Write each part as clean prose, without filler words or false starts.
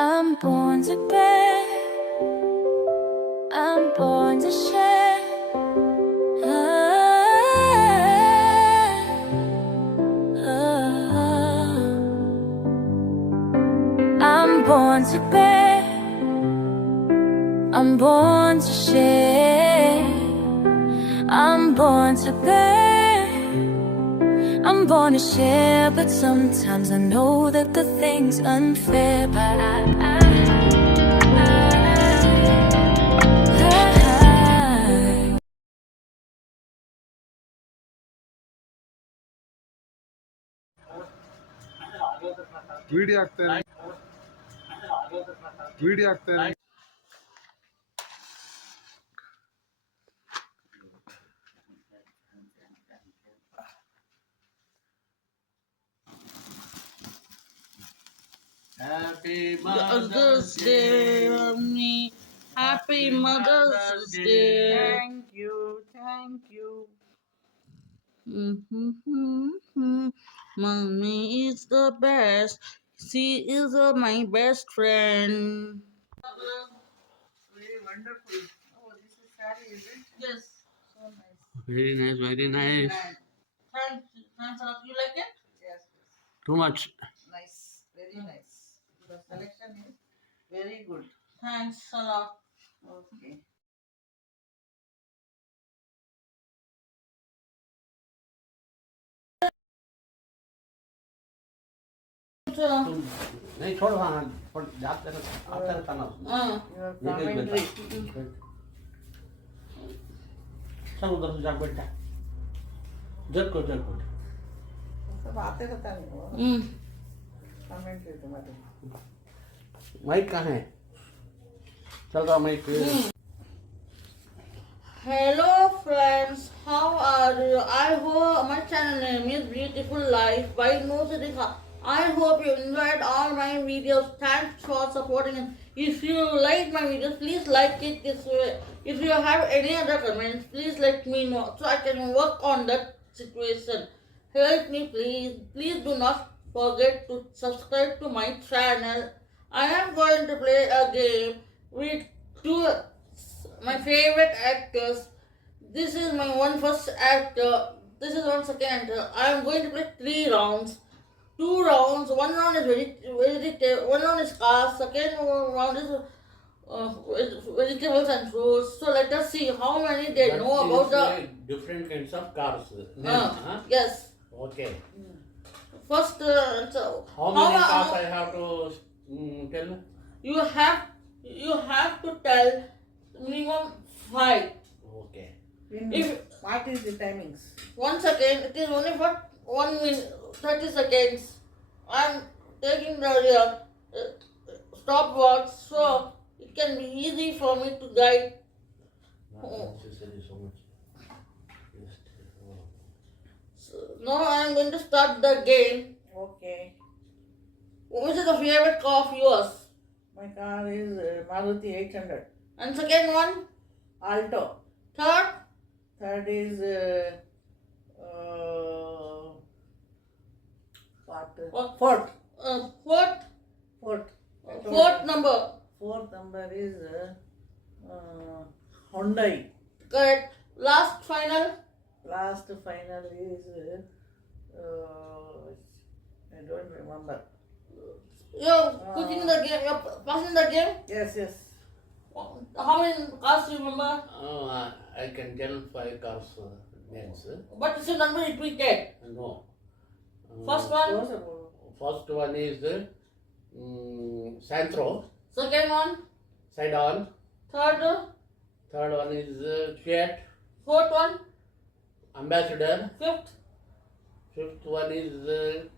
I'm born to bear, I'm born to share. I'm born to bear, I'm born to share. I'm born to bear, I'm born to share. But sometimes I know that the thing's unfair. But video ಆಗ್ತೇನೆ video ಆಗ್ತೇನೆ Happy Mother's Day, Mommy. Happy Mother's Day. Thank you, thank you. Mommy is the best. She is my best friend. Very wonderful. Oh, this is saree, is it? Yes. So nice. Very nice, very nice. Nice. Thanks a lot. You like it? Yes, Too much. nice, very nice. The selection is very good. Thanks a lot. Okay. नहीं छोड़ वहाँ पर जाते आता रहता ना उसमें Your निकल commentary. बेटा चल उधर से जा बेटा जल को सब आते रहता नहीं वो Mm. commentary तुम्हारे. माइक कहाँ है चल रहा mic Hello friends, how are you? I hope my channel name is Beautiful Life by Noor Siddiqua. I hope you enjoyed all my videos. Thanks for supporting it. If you like my videos, please like it this way. If you have any other comments, please let me know so I can work on that situation. Help me please. Please do not forget to subscribe to my channel. I am going to play a game with two my favorite actors. This is my one first actor. This is one second actor. I am going to play 3 rounds. 2 rounds. One round is one round is cars. Second round is vegetables and fruits. So let us see how many they know about the. different kinds of cars Yes. okay First, so how many cars I have to tell you have to tell minimum 5. okay If What is the timings? 1 second, it is only for 1 minute, 30 seconds. I am taking the stopwatch so it can be easy for me to guide. not necessary so much just So now I am going to start the game. Okay. Which is the favorite car of yours? My car is Maruti 800. And second one? Alto. Third? Third is What? Fourth. Fourth? Fourth. Fourth number. Fourth number is Hyundai. Correct. Last final? Last final is I don't remember. You're putting the game, you're passing the game? Yes, yes. How many cars do you remember? I can tell 5 cars names But it should not be repeated. no First one, first one is Santro second one, Sidon third one is Fiat fourth one, Ambassador fifth one is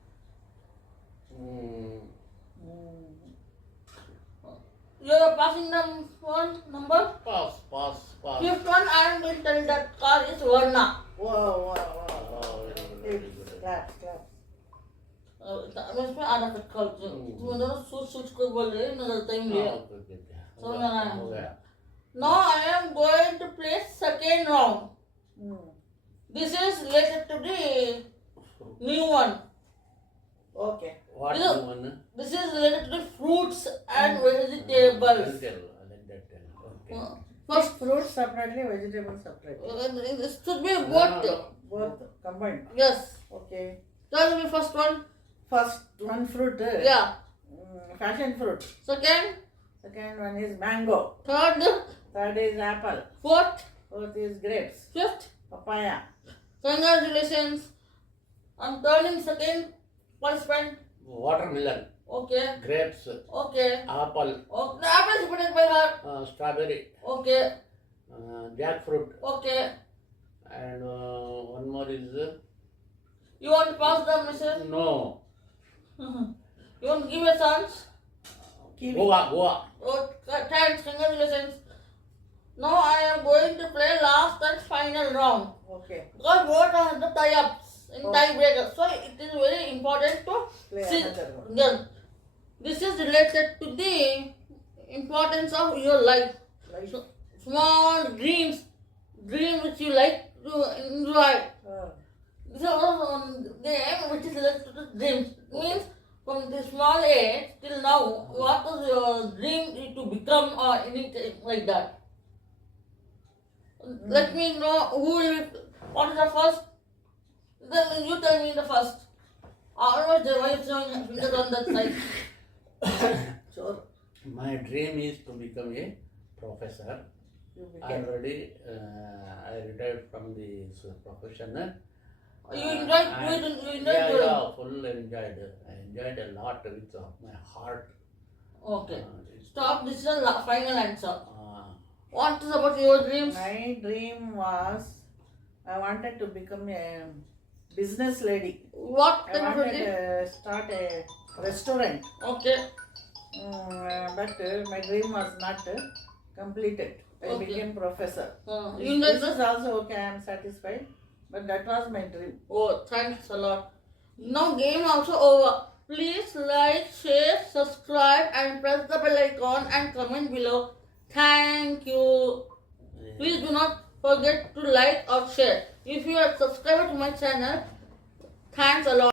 you're passing them one number. pass Fifth one, I am going to tell that car is Varna. Wow. Oh, very good. Clap. मैं इसमें आधा तक कर तुम दोनों सोच कर बोल रहे हो ना टाइम लिया. हो गया Now I am going to play second round. This is related to the new one. Okay. what This is- one This is related to the fruits and vegetables. Let that tell. Okay. First, Fruit separately, vegetable separately. it should be both. Both combined. Yes. Okay. Tell me first one. First one fruit. Yeah. Passion fruit. Second. Second one is mango. Third. Third is apple. Fourth. Fourth is grapes. Fifth. Papaya. Congratulations. I'm turning second participant. Watermelon, Okay. grapes, Okay. apple, Oh, the apple is put it by heart. strawberry, Okay. jackfruit, Okay. and one more is You want to pass the message? no. You want to give a chance? Kiwi. Goa. Oh, thanks. Congratulations. Now I am going to play last and final round. Okay. Because both are the tie-ups in Oh. tiebreaker. So it is very important to Play see. another one. Then this is related to the importance of your life. Like, So, small dreams which you like to enjoy. This is also one game which is related to dreams. Means from the small age till now, what is your dream to become or anything like that? Let me know who will, what is the first. Then you tell me the first. Otherwise, the wife showing finger on that side. sure. My dream is to become a professor. You became. Already, I retired from the profession. You enjoyed doing. Full enjoyed. I enjoyed a lot with my heart. Okay. Stop. This is the final answer. Uh, What is about your dreams? My dream was I wanted to become a business lady. What I kind of a wanted dream? to start a restaurant. Okay. But my dream was not completed. I Okay. became professor. You enjoyed This this? is also okay, I am satisfied. But that was my dream. Oh, thanks a lot. Now game also over. Please like, share, subscribe and press the bell icon and comment below. Thank you. Please do not forget to like or share. If you are subscribed to my channel, thanks a lot.